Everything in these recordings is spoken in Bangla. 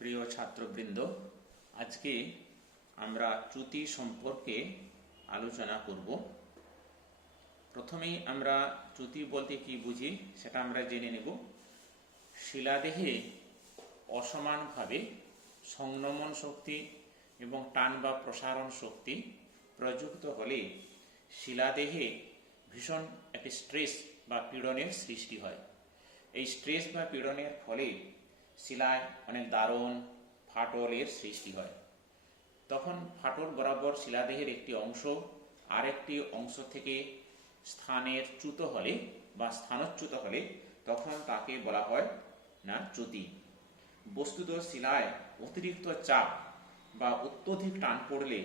প্রিয় ছাত্রবৃন্দ, আজকে আমরা চ্যুতি সম্পর্কে আলোচনা করব। প্রথমেই আমরা চ্যুতি বলতে কি বুঝি সেটা আমরা জেনে নেব। শিলাদেহে অসমানভাবে সংনমন শক্তি এবং টান বা প্রসারণ শক্তি প্রযুক্ত হলে শিলাদেহে ভীষণ একটি স্ট্রেস বা পীড়নের সৃষ্টি হয়। এই স্ট্রেস বা পীড়নের ফলে শিলায় অনেক দারণ ফাটলের সৃষ্টি হয়। তখন ফাটল বরাবর শিলাদেহের একটি অংশ আরেকটি অংশ থেকে স্থানের চ্যুত হলে বা স্থানচ্যুত হলে তখন তাকে বলা হয় না চ্যুতি। বস্তুত শিলায় অতিরিক্ত চাপ বা অত্যধিক টান পড়লে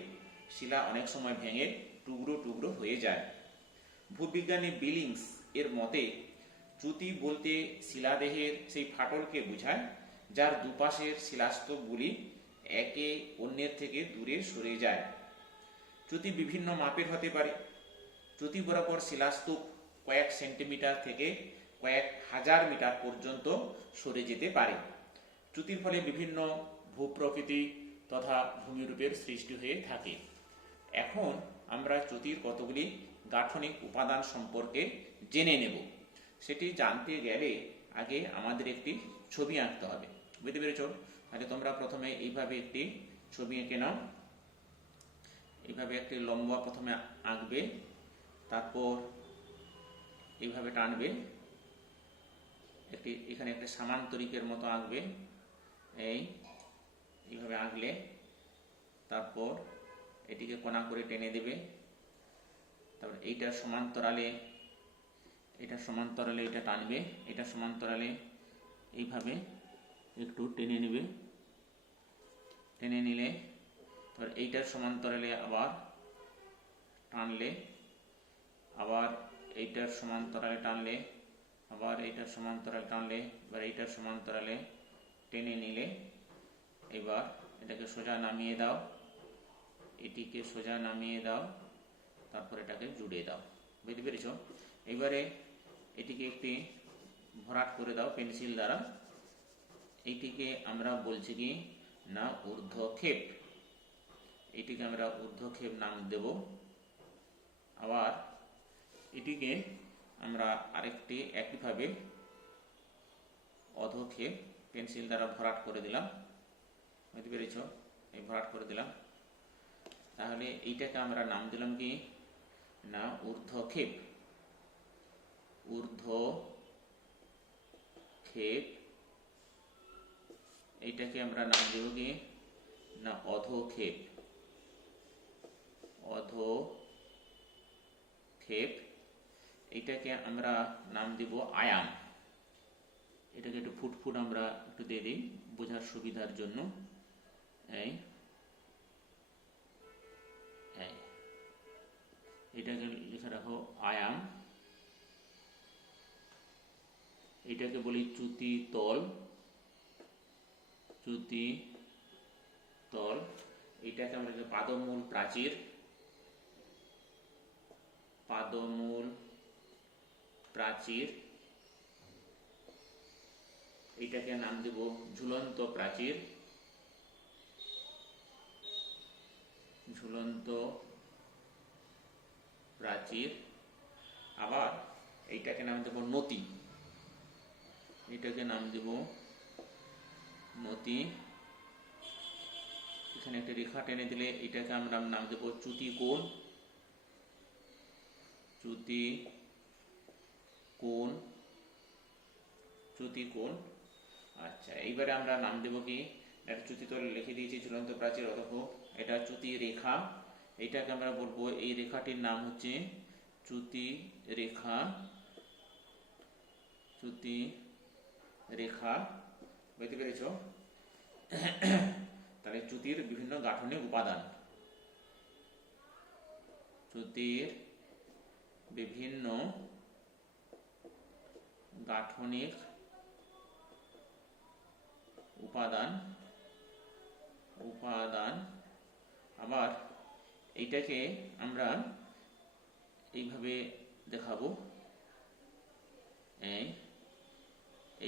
শিলা অনেক সময় ভেঙে টুকরো টুকরো হয়ে যায়। ভূবিজ্ঞানী বিলিংস এর মতে চ্যুতি বলতে শিলাদেহের সেই ফাটলকে বোঝায় যার দুপাশের শিলাস্তূপগুলি একে অন্যের থেকে দূরে সরে যায়। চ্যুতি বিভিন্ন মাপের হতে পারে। চ্যুতি বরাবর শিলাস্তূপ কয়েক সেন্টিমিটার থেকে কয়েক হাজার মিটার পর্যন্ত সরে যেতে পারে। চ্যুতির ফলে বিভিন্ন ভূপ্রকৃতি তথা ভূমিরূপের সৃষ্টি হয়ে থাকে। এখন আমরা চ্যুতির কতগুলি গাঠনিক উপাদান সম্পর্কে জেনে নেব। সেটি জানতে গেলে আগে আমাদের একটি ছবি আঁকতে হবে। বুঝতে পেরেছ? তাহলে তোমরা প্রথমে এইভাবে একটি ছবি এঁকে নাও। এইভাবে একটি লম্বা প্রথমে আঁকবে, তারপর এইভাবে টানবে, এখানে একটা সামান্তরিকের মতো আঁকবে। এইভাবে আঁকলে তারপর এটিকে কোণা করে টেনে দেবে। তারপর এইটার সমান্তরালে এটা টানবে, এটা সমান্তরালে এইভাবে একটু টেনে নেবে। টেনে নিলে তারপর এইটার সমান্তরালে আবার টানলে, আবার এইটার সমান্তরালে টানলে, আবার এইটার সমান্তরালে টানলে, এবার এইটার সমান্তরালে টেনে নিলে এবার এটাকে সোজা নামিয়ে দাও, এটিকে সোজা নামিয়ে দাও, তারপর এটাকে জুড়ে দাও। বুঝতে পেরেছ? এবারে এটিকে একটি ভরাট করে দাও পেন্সিল দ্বারা। এইটিকে আমরা বলছি কি না ঊর্ধ্বক্ষেপ। এটিকে আমরা ঊর্ধ্বক্ষেপ নাম দেব। আবার এটিকে আমরা আরেকটি একইভাবে অধক্ষেপ পেন্সিল দ্বারা ভরাট করে দিলাম। বুঝতে পেরেছ? এই ভরাট করে দিলাম। তাহলে এইটাকে আমরা নাম দিলাম কি না ঊর্ধ্বক্ষেপ। ঊর্ধ্বক্ষেপ। এইটাকে আমরা নাম দেব কি না অধক্ষেপ। অধক্ষেপ। এইটাকে আমরা নাম দেব আয়াম। এটাকে একটু ফুটফুট আমরা একটু দিয়ে দিই বোঝার সুবিধার জন্য। এটাকে লিখে রাখো আয়াম। এটাকে বলি চ্যুতি তল। চ্যুতি তল। এটাকে আমরা পাদমূল প্রাচীর। পাদমূল প্রাচীর। এটাকে নাম দেব ঝুলন্ত প্রাচীর। ঝুলন্ত প্রাচীর। আবার এইটাকে নাম দেব নতি। এটাকে নাম দেব নতি। এখানে একটা রেখা টেনে দিলে এটাকে আমরা নাম দেব চ্যুতি কোণ। চ্যুতি কোণ। চ্যুতি কোণ। আচ্ছা, এইবারে আমরা নাম দেব কি একটা চ্যুতি তল লিখে দিয়েছি ঝুলন্ত প্রাচীর অধক্ষেপ। এটা চ্যুতি রেখা। এইটাকে আমরা বলবো এই রেখাটির নাম হচ্ছে চ্যুতি রেখা। চ্যুতি রেখা। বুঝতে পেরেছ? তাহলে চ্যুতির বিভিন্ন গাঠনিক উপাদান। চ্যুতির বিভিন্ন গাঠনিক উপাদান। আবার এইটাকে আমরা এইভাবে দেখাবো।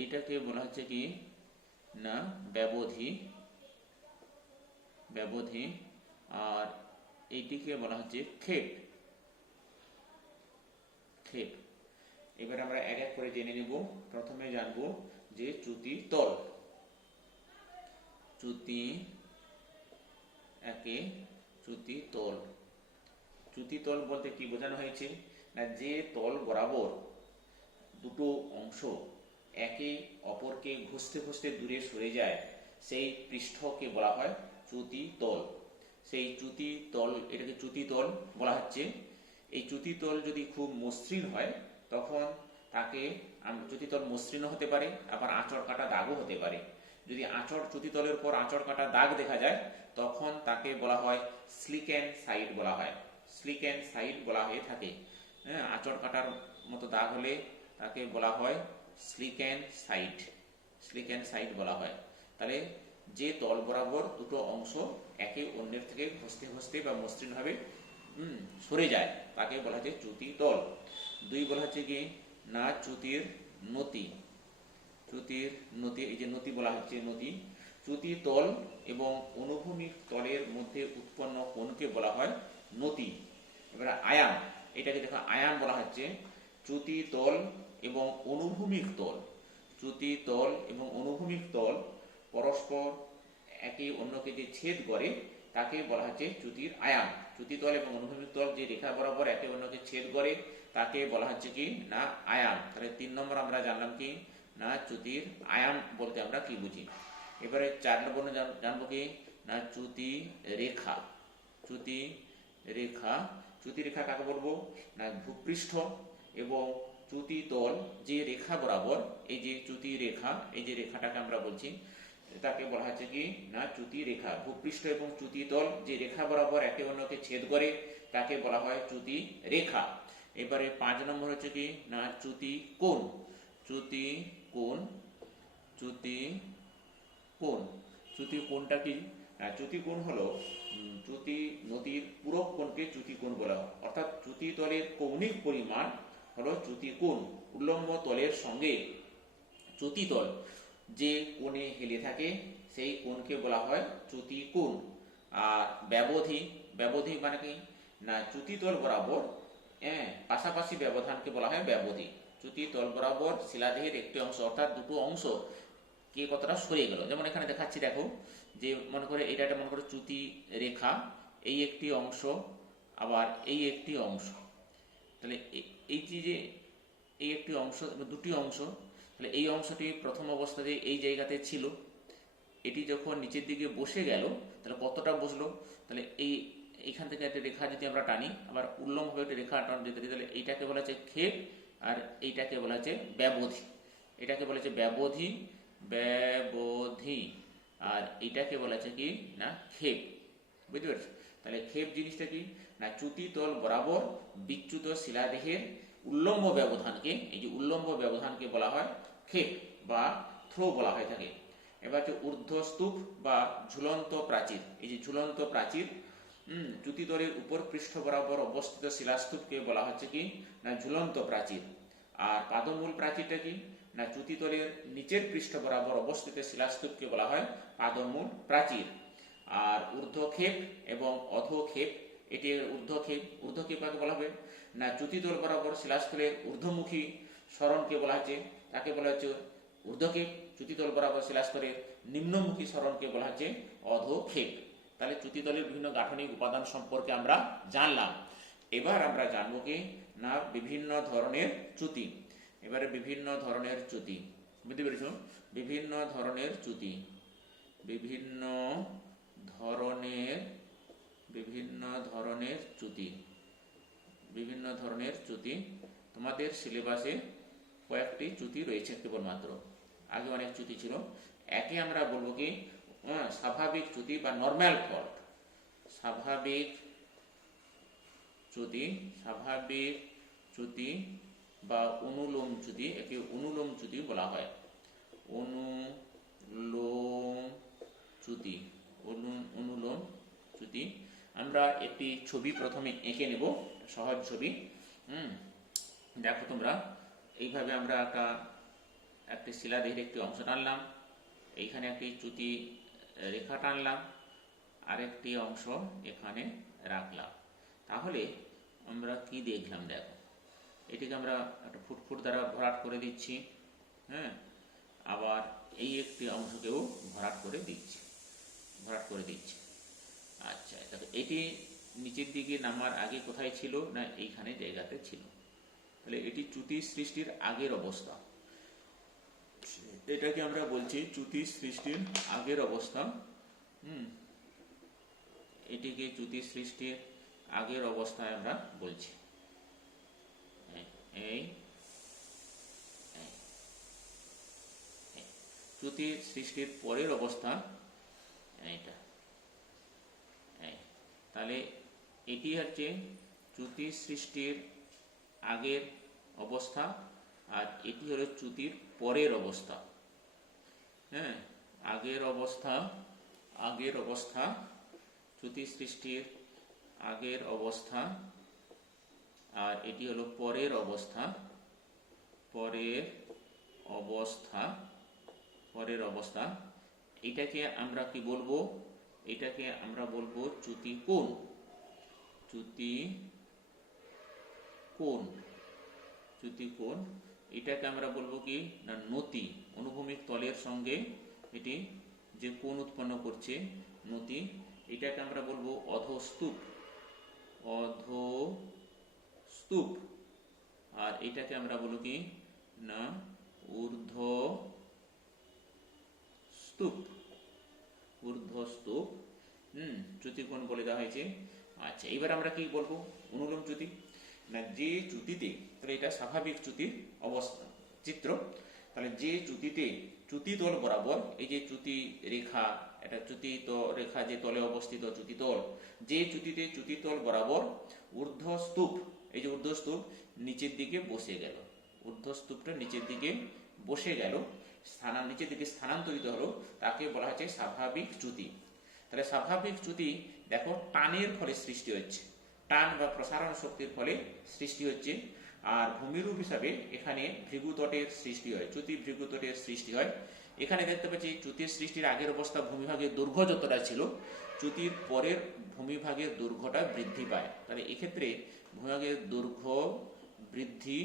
এইটাকে বলা হচ্ছে কি না ব্যবধি। ব্যবধি, আর এইটিকে বলা হচ্ছে ক্ষেপ। ক্ষেপ। এবার আমরা এক এক করে জেনে নেব। প্রথমে জানবো যে চ্যুতি তল। চ্যুতি একে চ্যুতি তল। চ্যুতি তল বলতে কি বোঝানো হয়েছে, না যে তল বরাবর দুটো অংশ একে অপরকে ঘষতে ঘষতে দূরে সরে যায় সেই পৃষ্ঠকে বলা হয় চ্যুতি তল। সেই চ্যুতি তল, এটাকে চ্যুতি তল বলা হচ্ছে। এই চ্যুতি তল যদি খুব মসৃণ হয় তখন তাকে, চ্যুতি তল মসৃণ হতে পারে, আবার আঁচড় কাটা দাগও হতে পারে। যদি চ্যুতি তলের উপর আঁচড় কাটা দাগ দেখা যায় তখন তাকে বলা হয় স্লিকেন সাইড বলা হয়। স্লিকেন সাইড বলা হয়ে থাকে। হ্যাঁ, আঁচড় কাটার মতো দাগ হলে তাকে বলা হয় স্লিকেন সাইড। স্লিকেন সাইড বলা হয়। তাহলে যে তল বরাবর দুটো অংশ একে অন্যের থেকে ঘষতে ঘষতে বা মসৃণভাবে সরে যায় তাকে বলা হচ্ছে চ্যুতি তল। দুই বলা হচ্ছে কি, না চ্যুতির নতি। চ্যুতির নতি, এই যে নতি বলা হচ্ছে নতি। চ্যুতি তল এবং অনুভূমিক তলের মধ্যে উৎপন্ন কোণকে বলা হয় নতি। এবারে আয়াম, এটাকে দেখো আয়াম বলা হচ্ছে চ্যুতি তল এবং অনুভূমিক তল। চ্যুতি তল এবং অনুভূমিক তল পরস্পর একে অন্যকে যে ছেদ করে তাকে বলা হচ্ছে চ্যুতির আয়াম। চ্যুতি তল এবং অনুভূমিক তল যে রেখা বরাবর একে অন্যকে ছেদ করে তাকে বলা হচ্ছে কি, না আয়াম। তাহলে 3 নম্বর আমরা জানলাম কি, না চ্যুতির আয়াম বলতে আমরা কি বুঝি। এবারে 4 নম্বর জানবো কি, না চ্যুতি রেখা। চ্যুতি রেখা। চ্যুতি রেখা কাকে বলবো, না ভূপৃষ্ঠ এবং চ্যুতি তল যে রেখা বরাবর, এই যে চ্যুতি রেখা, এই যে রেখাটাকে আমরা বলছি তাকে বলা হচ্ছে কি, না চ্যুতি রেখা। ভূপৃষ্ঠ এবং চ্যুতি তল যে রেখা বরাবর একে অন্যকে ছেদ করে তাকে বলা হয় চ্যুতি রেখা। এবারে 5 নম্বর হচ্ছে কি, না চ্যুতি কোণ। চ্যুতি কোণ। চ্যুতি কোণ। চ্যুতি কোণটা কি, চ্যুতি কোণ হলো চ্যুতি নতির পূরক কোণকে চ্যুতি কোণ বলা হয়। অর্থাৎ চ্যুতি তলের কৌণিক পরিমাণ হলো চ্যুতি কোণ। উল্লম্ব তলের সঙ্গে চ্যুতি তল যে কোণে হেলে থাকে সেই কোণকে বলা হয় চ্যুতি কোণ। আর ব্যবধি, ব্যবধি মানে কি, না চ্যুতি তল বরাবর পাশাপাশি ব্যবধানকে বলা হয় ব্যবধি। চ্যুতি তল বরাবর শিলাদেহের একটি অংশ অর্থাৎ দুটো অংশ কে কতটা সরে গেল। যেমন এখানে দেখাচ্ছি, দেখো যে মনে করে এটা একটা মনে করো চ্যুতি রেখা, এই একটি অংশ, আবার এই একটি অংশ। তাহলে এই যে এই একটি অংশ, দুটি অংশ, তাহলে এই অংশটি প্রথম অবস্থাতে এই জায়গাতে ছিল, এটি যখন নিচের দিকে বসে গেল তাহলে কতটা বসলো, তাহলে এইখান থেকে একটা রেখা যদি আমরা টানি, আবার উল্লম্বভাবে একটা রেখা টান দিতে দিই, তাহলে এইটাকে বলা হচ্ছে ক্ষেপ, আর এইটাকে বলা হচ্ছে ব্যবধি। এটাকে বলা হচ্ছে ব্যবধি, ব্যবধি, আর এইটাকে বলা হচ্ছে কি, না ক্ষেপ। বুঝতে পারছো? তাহলে ক্ষেপ জিনিসটা কি, না চ্যুতি তল বরাবর বিচ্যুত শিলাদেহের উল্লম্ব ব্যবধানকে, এই যে উল্লম্ব ব্যবধানকে বলা হয় ক্ষেপ বা থ্রো বলা হয়ে থাকে। এবার হচ্ছে ঊর্ধ্বস্তূপ বা ঝুলন্ত প্রাচীর। এই যে ঝুলন্ত প্রাচীর, চ্যুতি তলের উপর পৃষ্ঠ বরাবর অবস্থিত শিলাস্তূপকে বলা হচ্ছে কি, না ঝুলন্ত প্রাচীর। আর পাদমূল প্রাচীরটা কি, না চ্যুতি তলের নিচের পৃষ্ঠ বরাবর অবস্থিত শিলাস্তূপকে বলা হয় পাদমূল প্রাচীর। আর ঊর্ধ্বক্ষেপ এবং অধোক্ষেপ, এটি ঊর্ধ্বক্ষেপ। ঊর্ধ্বক্ষেপ কাকে বলা হবে, না চ্যুতি তল বরাবর শিলাস্থলের ঊর্ধ্বমুখী সরণকে বলা হচ্ছে, তাকে বলা হচ্ছে ঊর্ধ্বক্ষেপ। চ্যুতি তল বরাবর শিলাস্তরের নিম্নমুখী সরণকে বলা হচ্ছে অধোক্ষেপ। তাহলে চ্যুতি তলের বিভিন্ন গাঠনিক উপাদান সম্পর্কে আমরা জানলাম। এবার আমরা জানবো কি, না বিভিন্ন ধরনের চ্যুতি। এবারে বিভিন্ন ধরনের চ্যুতি, বুঝতে পেরেছ? বিভিন্ন ধরনের চ্যুতি, বিভিন্ন ধরনের, বিভিন্ন ধরনের চ্যুতি, বিভিন্ন ধরনের চ্যুতি। তোমাদের সিলেবাসে কয়েকটি চ্যুতি রয়েছে কেবলমাত্র, আগে অনেক চ্যুতি ছিল। একে আমরা বলবো কি, স্বাভাবিক চ্যুতি বা নর্মাল ফল্ট। স্বাভাবিক চ্যুতি, স্বাভাবিক চ্যুতি বা অনুলোম চ্যুতি, একে অনুলোম চ্যুতি বলা হয়। অনুলোম চ্যুতি, অনুলোম চ্যুতি। আমরা একটি ছবি প্রথমে এঁকে নেব, সহজ ছবি। দেখো তোমরা, এইভাবে আমরা একটি শিলাদেহের একটি অংশ টানলাম, এইখানে একটি চ্যুতি রেখা টানলাম, আরেকটি অংশ এখানে রাখলাম। তাহলে আমরা কি দেখলাম, দেখো এটিকে আমরা একটা ফুটফুট দ্বারা ভরাট করে দিচ্ছি। হ্যাঁ, আবার এই একটি অংশকেও ভরাট করে দিচ্ছি। আচ্ছা, দেখো এটি নিচের দিকে নামার আগে কোথায় ছিল না, এইখানে জায়গাতে ছিল। তাহলে এটি চ্যুতি সৃষ্টির আগের অবস্থা, এটাকে আমরা বলছি চ্যুতি সৃষ্টির আগের অবস্থা। এটিকে চ্যুতি সৃষ্টির আগের অবস্থায় আমরা বলছি। এই চ্যুতি সৃষ্টির পরের অবস্থা এইটা। তাহলে এটি হচ্ছে চ্যুতি সৃষ্টির আগের অবস্থা, আর এটি হলো চ্যুতির পরের অবস্থা। হ্যাঁ, আগের অবস্থা চ্যুতি সৃষ্টির আগের অবস্থা, আর এটি হলো পরের অবস্থা। এটাকে আমরা কি বলবো? এটাকে আমরা বলবো চ্যুতি কোণ। এটাকে আমরা বলবো কি না, নতি। অনুভূমিক তলের সঙ্গে এটি যে কোণ উৎপন্ন করছে, নতি, এটাকে আমরা বলবো অধস্তূপ। আর এটাকে আমরা বলবো কি না, ঊর্ধ্বস্তূপ। চ্যুতিকোণ বলে দেওয়া হয়েছে। আচ্ছা, এবার আমরা কি বলবো? অনুলোম চ্যুতি। না, যে চ্যুতিতে, তাহলে এটা স্বাভাবিক চ্যুতির অবস্থা চিত্র। তাহলে যে চ্যুতিতে চ্যুতি তল বরাবর, এই যে চ্যুতি রেখা, এটা চ্যুতি রেখা যে তলে অবস্থিত চ্যুতি তল, যে চ্যুতিতে চ্যুতি তল বরাবর ঊর্ধ্বস্তূপ, এই যে ঊর্ধ্বস্তূপ নিচের দিকে বসে গেল, ঊর্ধ্বস্তূপটা নিচের দিকে বসে গেল, নিচের দিকে স্থানান্তরিত হলো, তাকে বলা হচ্ছে স্বাভাবিক চ্যুতি। তাহলে স্বাভাবিক চ্যুতি দেখো টানের ফলে সৃষ্টি হচ্ছে, টান বা প্রসারণ শক্তির ফলে সৃষ্টি হচ্ছে। আর ভূমিরূপ হিসাবে এখানে ভৃগুতটের সৃষ্টি হয়, চ্যুতি ভৃগুতটের সৃষ্টি হয়। এখানে দেখতে পাচ্ছি চ্যুতির সৃষ্টির আগের অবস্থা ভূমিভাগের দৈর্ঘ্য যতটা ছিল, চ্যুতির পরের ভূমিভাগের দৈর্ঘ্যটা বৃদ্ধি পায়। তাহলে এক্ষেত্রে ভূমিভাগের দৈর্ঘ্য বৃদ্ধি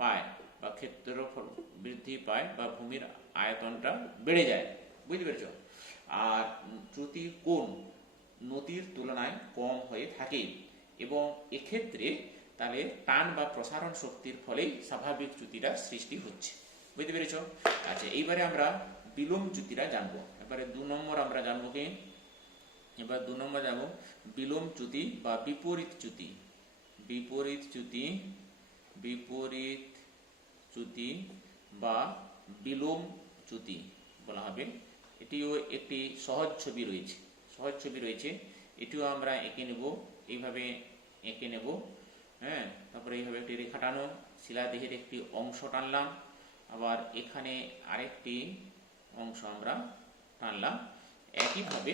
পায় বা ক্ষেত্রফল বৃদ্ধি পায় বা ভূমির আয়তনটা বেড়ে যায়, বুঝতে পেরেছ? আর চ্যুতি কোণ নতির তুলনায় কম হয়ে থাকে, এবং এক্ষেত্রে তাহলে টান বা প্রসারণ শক্তির ফলেই স্বাভাবিক চ্যুতিটা সৃষ্টি হচ্ছে, বুঝতে পেরেছ? আচ্ছা, এইবারে আমরা বিলোম চ্যুতিটা জানবো। এবারে 2 নম্বর আমরা জানবো কি, এবার 2 নম্বর জানবো বিলোম চ্যুতি বা বিপরীত চ্যুতি। বিপরীত চ্যুতি বা বিলোম চ্যুতি বলা হবে। এটিও একটি সহজ ছবি রয়েছে, এটিও আমরা এঁকে নেব, এইভাবে এঁকে নেব। হ্যাঁ, তারপরে এইভাবে একটি রেখা টানো, শিলাদেহের একটি অংশ টানলাম, আবার এখানে আরেকটি অংশ আমরা টানলাম। একইভাবে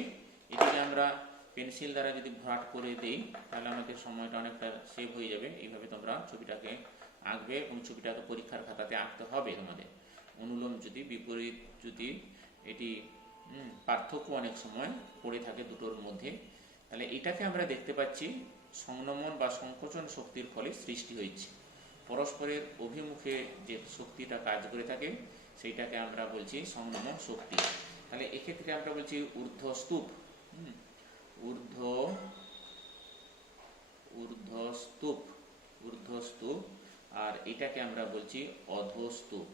এটিকে আমরা পেন্সিল দ্বারা যদি ভরাট করে দিই, তাহলে আমাদের সময়টা অনেকটা সেভ হয়ে যাবে। এইভাবে তোমরা ছবিটাকে আঁকবে এবং ছবিটাকে পরীক্ষার খাতাতে আঁকতে হবে তোমাদের। অনুলোম চ্যুতি, বিপরীত চ্যুতি, এটি পার্থক্য অনেক সময় পড়ে থাকে দুটোর মধ্যে। তাহলে এটাকে আমরা দেখতে পাচ্ছি সংনমন বা সংকোচন শক্তির ফলে সৃষ্টি হয়েছে। পরস্পরের অভিমুখে যে শক্তিটা কাজ করে থাকে, সেইটাকে আমরা বলছি সংনমন শক্তি। তাহলে এক্ষেত্রে আমরা বলছি ঊর্ধ্বস্তূপ, ঊর্ধ্বস্তূপ, আর এটাকে আমরা বলছি অধস্তূপ।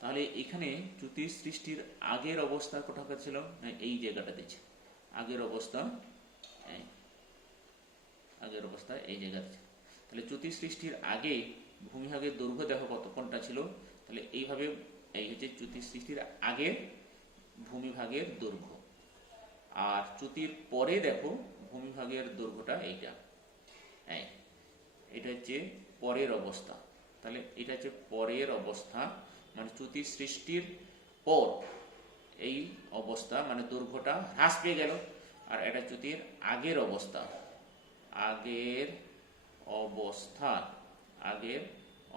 তাহলে এখানে চ্যুতি সৃষ্টির আগের অবস্থা কোথাকার ছিল, এই জায়গাটাতে ছিল আগের অবস্থা, এই জায়গাতে ছিল। তাহলে চ্যুতি সৃষ্টির আগে ভূমিভাগের দৈর্ঘ্য দেখো কত, কোনটা ছিল, তাহলে এইভাবে এই হচ্ছে চ্যুতি সৃষ্টির আগের ভূমিভাগের দৈর্ঘ্য। আর চ্যুতির পরে দেখো ভূমিভাগের দৈর্ঘ্যটা এইটা, এটা হচ্ছে পরের অবস্থা। তাহলে এটা হচ্ছে পরের অবস্থা, মানে চ্যুতি সৃষ্টির পর এই অবস্থা, মানে দৈর্ঘ্যটা হ্রাস পেয়ে গেল। আর এটা চ্যুতির আগের অবস্থা, আগের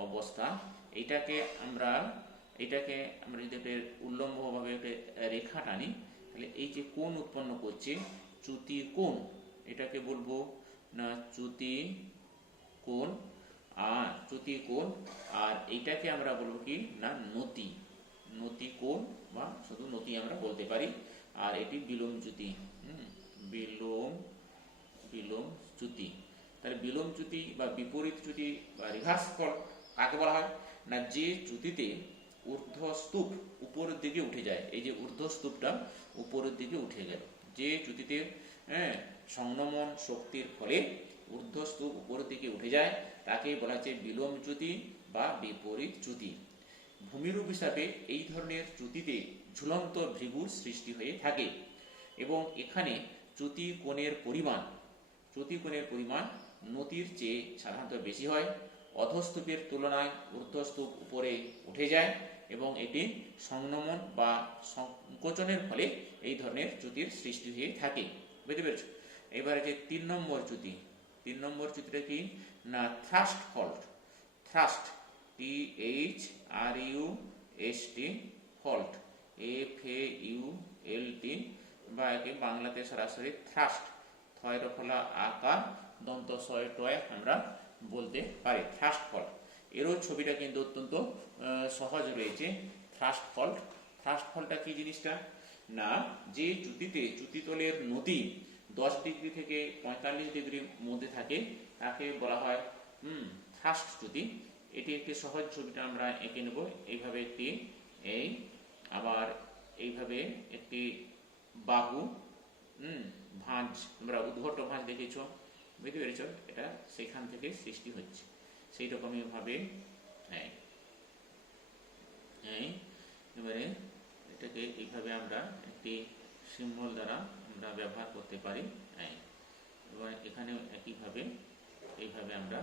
অবস্থা। এইটাকে আমরা এটাকে আমরা যদি একটা উল্লম্বভাবে একটা রেখা টানি, তাহলে এই যে কোণ উৎপন্ন করছে চ্যুতি কোণ, এটাকে বলবো না চ্যুতি কোণ। আর চ্যুতি কোণ, আর এইটাকে আমরা বলবো কি না নতি, নতি কোণ বা শুধু নতি আমরা বলতে পারি। আর এটি বিলোম চ্যুতি, বিলোম বিলোম চ্যুতি। তাহলে বিলোম চ্যুতি বা বিপরীত চ্যুতি বা রিভার্স ফল্ট কাকে বলা হয় না, যে চ্যুতিতে ঊর্ধ্বস্তূপ উপরের দিকে উঠে যায়, এই যে ঊর্ধ্বস্তূপটা উপরের দিকে উঠে গেল, যে চ্যুতিতে সংনমন শক্তির ফলে ঊর্ধ্বস্তূপ উপরের দিকে উঠে যায় তাকে বলা হচ্ছে বিলোম চ্যুতি বা বিপরীত চ্যুতি। ভূমিরূপ হিসাবে এই ধরনের চ্যুতিতে ঝুলন্ত ভৃগুর সৃষ্টি হয়ে থাকে এবং এখানে চ্যুতি কোণের পরিমাণ নতির চেয়ে সাধারণত বেশি হয়। অধস্তূপের তুলনায় ঊর্ধ্বস্তূপ উপরে উঠে যায় এবং এটি সংনমন বা সংকোচনের ফলে এই ধরনের চ্যুতির সৃষ্টি হয়ে থাকে। বুঝতে পেরেছ? এবারে যে 3 নম্বর চ্যুতি, 3 নম্বর চ্যুতিটা কি না thrust fault. Thrust, THRUST fault, FAULT, বা একে বাংলাতে সরাসরি থ্রাস্ট, থয়রফলা আকার দন্ত সয় টয় আমরা বলতে পারি থ্রাস্ট ফল্ট। এরও ছবিটা কিন্তু অত্যন্ত সহজ রয়েছে। থ্রাস্ট ফল্ট, থ্রাস্ট ফল্টটা কি জিনিসটা না, যে চ্যুতিতে চ্যুতিতলের নতি 10 ডিগ্রি থেকে 45 ডিগ্রির মধ্যে থাকে তাকে বলা হয় থ্রাস্ট চ্যুতি। এটি একটি সহজ ছবিটা আমরা এঁকে নেব। এইভাবে একটি এই, আবার এইভাবে একটি বাহু, ভাঁজ, আমরা উদ্ভট ভাঁজ দেখেছ, বুঝতে পেরেছ? এটা সেখান থেকে সৃষ্টি হচ্ছে। সেই রকমই ভাবে এবারে এটাকে এইভাবে আমরা একটি সিম্বল দ্বারা আমরা ব্যবহার করতে পারি। এবার এখানেও একইভাবে এইভাবে আমরা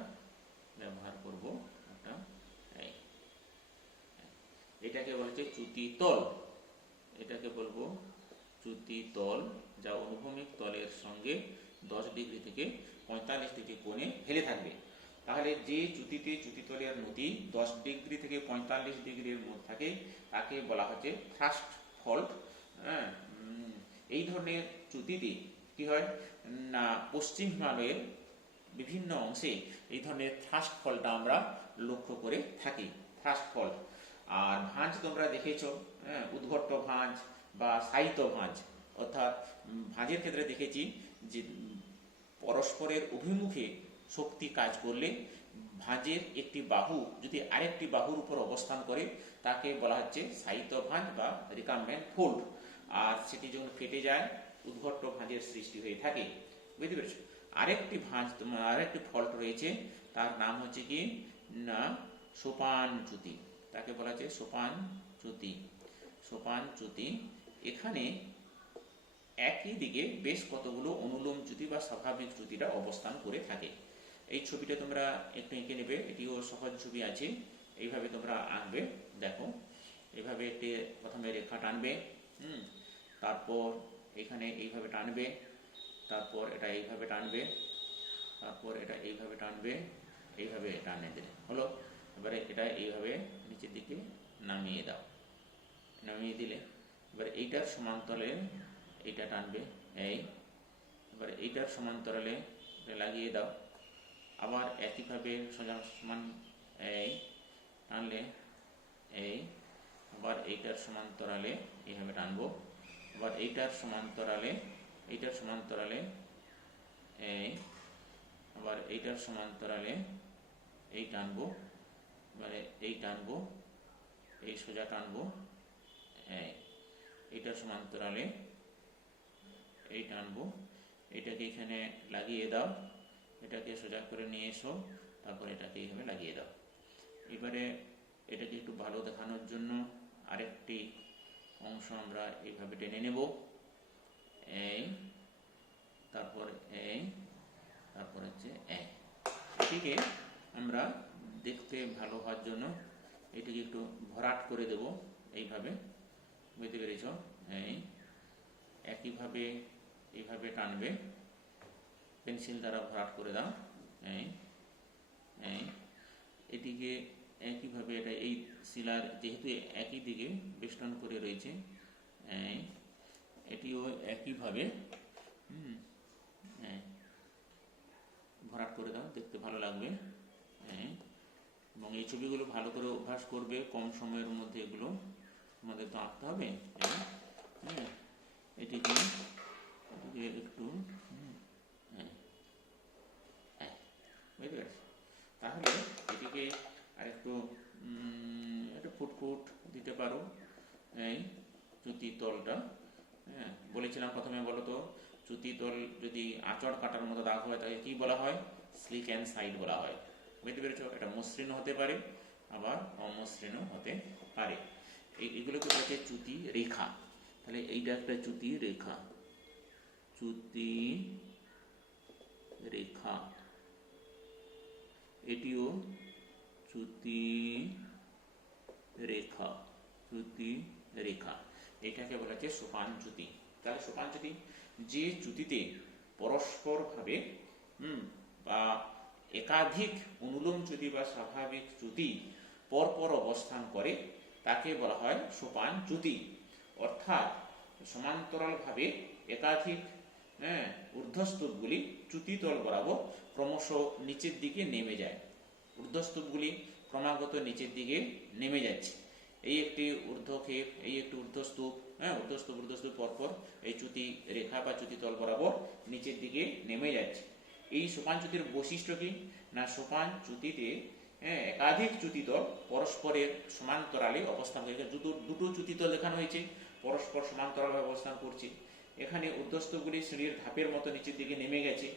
ব্যবহার করব। এটাকে বলছে চ্যুতি তল, এটাকে বলবো চ্যুতি তল, যা অনুভূমিক তলের সঙ্গে 10 ডিগ্রি থেকে 45 ডিগ্রি কোণে ফেলে থাকবে। তাহলে যে চ্যুতিতে চ্যুতিতলের নতি 10 ডিগ্রি থেকে 45 ডিগ্রির মধ্যে থাকে তাকে বলা হচ্ছে থ্রাস্ট ফল্ট। এই ধরনের চ্যুতিতে কি হয় না, পশ্চিম হিমালয়ের বিভিন্ন অংশে এই ধরনের থ্রাস্ট ফল্টটা আমরা লক্ষ্য করে থাকি, থ্রাস্ট ফল্ট। আর ভাঁজ তোমরা দেখেছ, উদ্ভট্ট ভাঁজ বা সাহিত্য ভাঁজ, অর্থাৎ ভাঁজের ক্ষেত্রে দেখেছি যে পরস্পরের অভিমুখে শক্তি কাজ করলে ভাঁজের একটি বাহু যদি আরেকটি বাহুর উপর অবস্থান করে তাকে বলা হচ্ছে সাহিত্য ভাঁজ বা রিকাম্বেন্ট ফোল্ড। আর সেটি যখন কেটে যায় উদ্ভট্ট ভাঁজের সৃষ্টি হয়ে থাকে। বুঝতে পেরেছ? আরেকটি ভাঁজ, আরেকটি ফল্ট রয়েছে, তার নাম হচ্ছে কি না সোপান চ্যুতি, তাকে বলা হচ্ছে সোপান চ্যুতি। সোপান চ্যুতি, এখানে একই দিকে বেশ কতগুলো অনুলোম চ্যুতি বা স্বাভাবিক চ্যুতিটা অবস্থান করে থাকে। এই ছবিটা তোমরা একটু এঁকে নেবে, এটিও সহজ ছবি আছে, এইভাবে তোমরা আঁকবে। দেখো এইভাবে একটি প্রথমে রেখা টানবে, তারপর এখানে এইভাবে টানবে, তারপর এটা এইভাবে টানবে, তারপর এটা এইভাবে টানবে, এইভাবে টানে দিলে হলো। এবারে এটা এইভাবে নিচের দিকে নামিয়ে দাও, নামিয়ে দিলে এবারে এইটার সমান্তরালে এইটা টানবে, এবারে এইটার সমান্তরালে লাগিয়ে দাও। আবার একইভাবে সোজা সমান টানলে আবার এইটার সমান্তরালে এইভাবে টানবো, আবার এইটার সমান্তরালে আবার এইটার সমান্তরালে এই টানবো, এবারে এই টানবো, এই সোজা টানবো, এইটার সমান্তরালে এই টানবো, এটাকে এখানে লাগিয়ে দাও, এটাকে সোজা করে নিয়ে এসো, তারপর এটাকে এইভাবে লাগিয়ে দাও। এবারে এটাকে একটু ভালো দেখানোর জন্য আরেকটি অংশ আমরা এইভাবে টেনে নেব, তারপর তারপর হচ্ছে এটিকে আমরা দেখতে ভালো হওয়ার জন্য এটিকে একটু ভরাট করে দেব এইভাবে। বুঝতে পেরেছ? একইভাবে এইভাবে টানবে, পেন্সিল দ্বারা ভরাট করে দাও। এটিকে একইভাবে এটা এই শিলার যেহেতু একই দিকে বেষ্টন করে রয়েছে, এটিও একইভাবে ভরাট করে দাও, দেখতে ভালো লাগবে। এবং এই ছবিগুলো ভালো করে অভ্যাস করবে, কম সময়ের মধ্যে এগুলো আমাদের তো আঁকতে হবে। এটিকে একটু বুঝতে পারছি। তাহলে এটিকে আর একটু ফুটফুট দিতে পারো। এই চুতি তলটা বলেছিলাম প্রথমে, বলো তো চুতি তল যদি আঁচড় কাটার মতো দাগ হয় তাকে কি বলা হয়? স্লিক অ্যান্ড সাইড বলা হয়। বুঝতে পেরেছ? এটা মসৃণ হতে পারে, আবার অমসৃণও হতে পারে। এগুলোকে বলছে চুতি রেখা। তাহলে এইটা একটা চুতি রেখা, চুতি রেখা। এটিও চুতি রেখা, চুতি রেখা। এটাকে বলা হচ্ছে সোপান চ্যুতি। তাহলে সোপান চ্যুতি যে চ্যুতিতে পরস্পর ভাবে বা একাধিক অনুলোম চ্যুতি বা স্বাভাবিক চ্যুতি পরপর অবস্থান করে তাকে বলা হয় সোপান চ্যুতি। অর্থাৎ সমান্তরালভাবে একাধিক ঊর্ধ্বস্তূপগুলি চ্যুতিতল বরাবর ক্রমশ নিচের দিকে নেমে যায়। ঊর্ধ্বস্তূপগুলি ক্রমাগত নিচের দিকে নেমে যাচ্ছে। এই একটি ঊর্ধ্বক্ষেপ, এই একটি ঊর্ধ্বস্তূপ, ঊর্ধ্বস্তূপ পরপর এই চ্যুতি রেখা বা চ্যুতিতল বরাবর নিচের দিকে নেমে যাচ্ছে। এই সোপান চ্যুতির বৈশিষ্ট্য কি না, সোপান চ্যুতিতে একাধিক চ্যুতিতল পরস্পরের সমান্তরালে অবস্থান করে। দুটো চ্যুতিতল দেখানো হয়েছে, পরস্পর সমান্তরালভাবে অবস্থান করছে। এখানে ঊর্ধ্বস্তূপগুলি সিঁড়ির ধাপের মতো নিচের দিকে নেমে গেছে।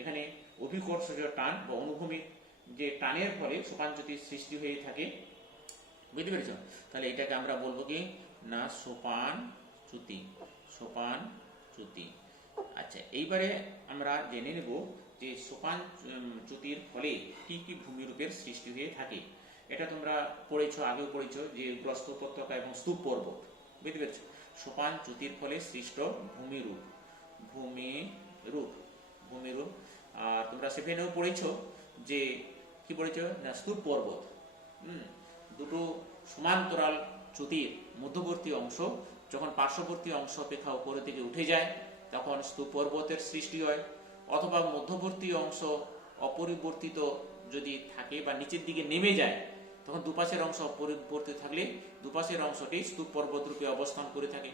এখানে অভিকর্ষজ টান বা অনুভূমিক যে টানের ফলে সোপান চ্যুতির সৃষ্টি হয়ে থাকে। বুঝতে পেরেছ? তাহলে এটাকে আমরা বলবো কি না সোপান চ্যুতি, সোপান চ্যুতি। আচ্ছা, এইবারে আমরা জেনে নেব যে সোপান চ্যুতির ফলে কি কি ভূমিরূপের সৃষ্টি হয়ে থাকে। এটা তোমরা পড়েছো, আগেও পড়েছো যে গ্রস্ত উপত্যকা এবং স্তূপ পর্বত। বুঝতে পেরেছ? সোপান চ্যুতির ফলে সৃষ্ট ভূমিরূপ, ভূমিরূপ। আর তোমরা সেখানেও পড়েছো যে কি পড়েছো না স্তূপ পর্বত। দুটো সমান্তরাল চ্যুতির মধ্যবর্তী অংশ যখন পার্শ্ববর্তী অংশ অপেক্ষা উপরের দিকে উঠে যায় তখন স্তূপ পর্বতের সৃষ্টি হয়। অথবা মধ্যবর্তী অংশ অপরিবর্তিত যদি থাকে বা নিচের দিকে নেমে যায় তখন দুপাশের অংশ অপরিবর্তিত থাকলে দুপাশের অংশটি স্তূপ পর্বত রূপে অবস্থান করে থাকে।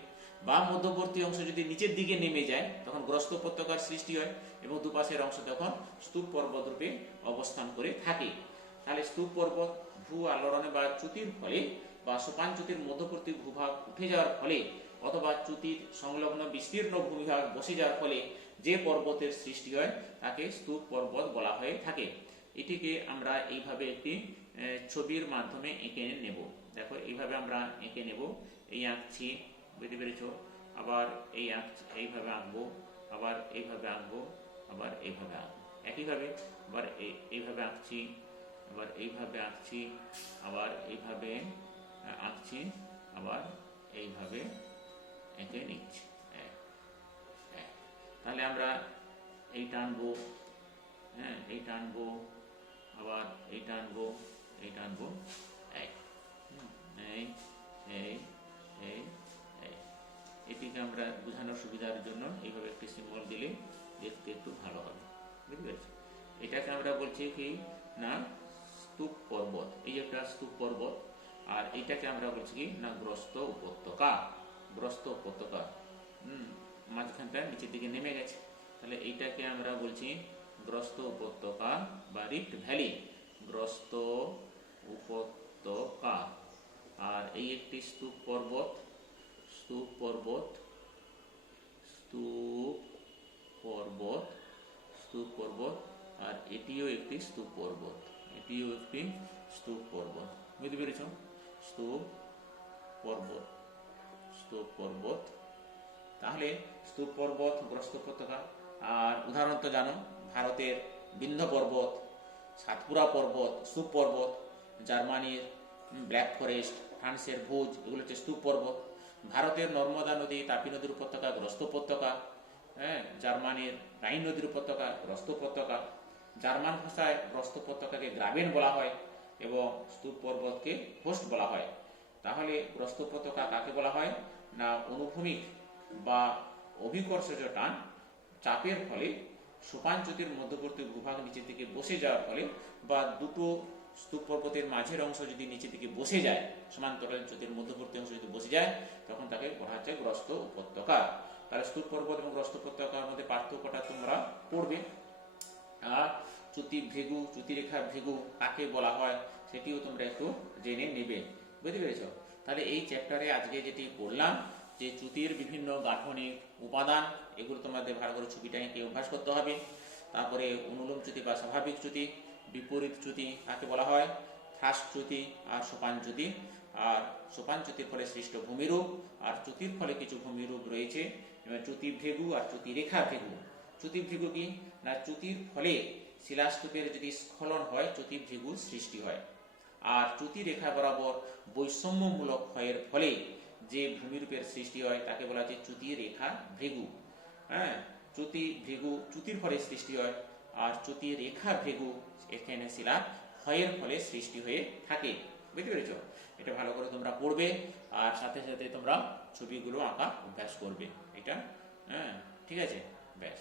বা মধ্যবর্তী অংশ যদি নিচের দিকে নেমে যায় তখন গ্রস্ত উপত্যকার সৃষ্টি হয় এবং দুপাশের অংশ তখন স্তূপ পর্বত রূপে অবস্থান করে থাকে। তাহলে স্তূপ পর্বত ভূ আলোড়নে বা চ্যুতির ফলে বা সোপান চ্যুতির মধ্যবর্তী ভূভাগ উঠে যাওয়ার ফলে অথবা চ্যুতির সংলগ্ন বিস্তীর্ণ ভূমিভাগ বসে যাওয়ার ফলে যে পর্বতের সৃষ্টি হয় তাকে স্তূপ পর্বত বলা হয়ে থাকে। এটিকে আমরা এইভাবে একটি ছবির মাধ্যমে এঁকে নেব। দেখো এইভাবে আমরা এঁকে নেব। এই আঁকছি, বুঝতে পেরেছ? আবার এইভাবে আঁকবো, আবার এইভাবে আঁকবো, আবার এইভাবে আঁকবো। একইভাবে আবার এইভাবে আঁকছি, আবার এইভাবে আঁকছি, আবার এইভাবে আঁকছি, আবার এইভাবে এঁকে নিচ্ছি। তাহলে আমরা এই টানবো, এই টানবো, আবার এই টানবো, এই টানবো, এটিকে আমরা বোঝানোর সুবিধার জন্য এইভাবে একটি সিম্বল দিলে দেখতে একটু ভালো হবে। বুঝতে পেরেছি? এটাকে আমরা বলছি কি না স্তূপ পর্বত। এই একটা স্তূপ পর্বত। আর এইটাকে আমরা বলছি কি না গ্রস্ত উপত্যকা। গ্রস্ত উপত্যকা মাঝখানটা নিচের দিকে নেমে গেছে, তাহলে এইটাকে আমরা বলছি গ্রস্ত উপত্যকা বা রিফ্ট ভ্যালি, গ্রস্ত উপত্যকা। আর এই একটি স্তূপ পর্বত, স্তূপ পর্বত, স্তূপ পর্বত, স্তূপ পর্বত। আর এটিও একটি স্তূপ পর্বত, এটিও একটি স্তূপ পর্বত। বুঝতে পেরেছ? স্তূপ পর্বত, স্তূপ পর্বত। তাহলে স্তূপ পর্বত, গ্রস্ত উপত্যকা। আর উদাহরণ তো জানো, ভারতের বিন্ধ্য পর্বত, সাতপুরা পর্বত স্তূপ পর্বত, জার্মানির ব্ল্যাক ফরেস্ট, ফ্রান্সের ভুজ, এগুলো হচ্ছে স্তূপ পর্বত। ভারতের নর্মদা নদী, তাপি নদীর উপত্যকা গ্রস্ত উপত্যকা। জার্মানির রাইন নদীর উপত্যকা গ্রস্ত উপত্যকা। জার্মান ভাষায় গ্রস্ত উপত্যকাকে গ্রাবেন বলা হয়। এবং স্তূপ পর্বতকে হোস্ট বলা হয়। তাহলে গ্রস্ত উপত্যকা কাকে বলা হয় না অনুভূমিক বা অভিকর্ষজ টান চাপের ফলে সোপান চ্যুতির মধ্যবর্তী ভূভাগ নিচের দিকে বসে যাওয়ার ফলে বা দুটো স্তূপ পর্বতের মাঝের অংশ যদি নিচের দিকে বসে যায়, সমান্তরাল চ্যুতির মধ্যবর্তী অংশ যদি বসে যায়, তখন তাকে বলা হচ্ছে গ্রস্ত উপত্যকা। তাহলে স্তূপ পর্বত এবং গ্রস্ত উপত্যকার মধ্যে পার্থক্যটা তোমরা পড়বে। আর চ্যুতিরেখা ভৃগু কাকে বলা হয় সেটিও তোমরা একটু জেনে নেবে, বুঝতে পেরেছ? তাহলে এই চ্যাপ্টারে আজকে যেটি পড়লাম যে চ্যুতির বিভিন্ন গাঠনিক উপাদান, এগুলো তোমাদের ভালো করে ছবিটা এঁকে অভ্যাস করতে হবে। তারপরে অনুলোম চ্যুতি বা স্বাভাবিক চ্যুতি, বিপরীত চ্যুতি কাকে বলা হয়, থ্রাস্ট চ্যুতি আর সোপান চ্যুতি। আর সোপান চ্যুতির ফলে সৃষ্ট ভূমিরূপ, আর চ্যুতির ফলে কিছু ভূমিরূপ রয়েছে, চ্যুতি ভৃগু আর চ্যুতি রেখা ভৃগু। চ্যুতি ভৃগু কি না চ্যুতির ফলে শিলাস্তূপের যদি স্খলন হয় চ্যুতি ভৃগু সৃষ্টি হয়। আর চ্যুতি রেখা বরাবর বৈষম্যমূলক ক্ষয়ের ফলে যে ভূমিরূপের সৃষ্টি হয় তাকে বলা হচ্ছে চ্যুতি রেখা ভৃগু। হ্যাঁ, চ্যুতি ভৃগু চ্যুতির ফলে সৃষ্টি হয়, আর চ্যুতি রেখা ভৃগু এখানে শিলা ক্ষয়ের ফলে সৃষ্টি হয়ে থাকে, বুঝতে পেরেছ? এটা ভালো করে তোমরা পড়বে, আর সাথে সাথে তোমরা ছবিগুলো আঁকা অভ্যাস করবে এটা। হ্যাঁ, ঠিক আছে, ব্যাস।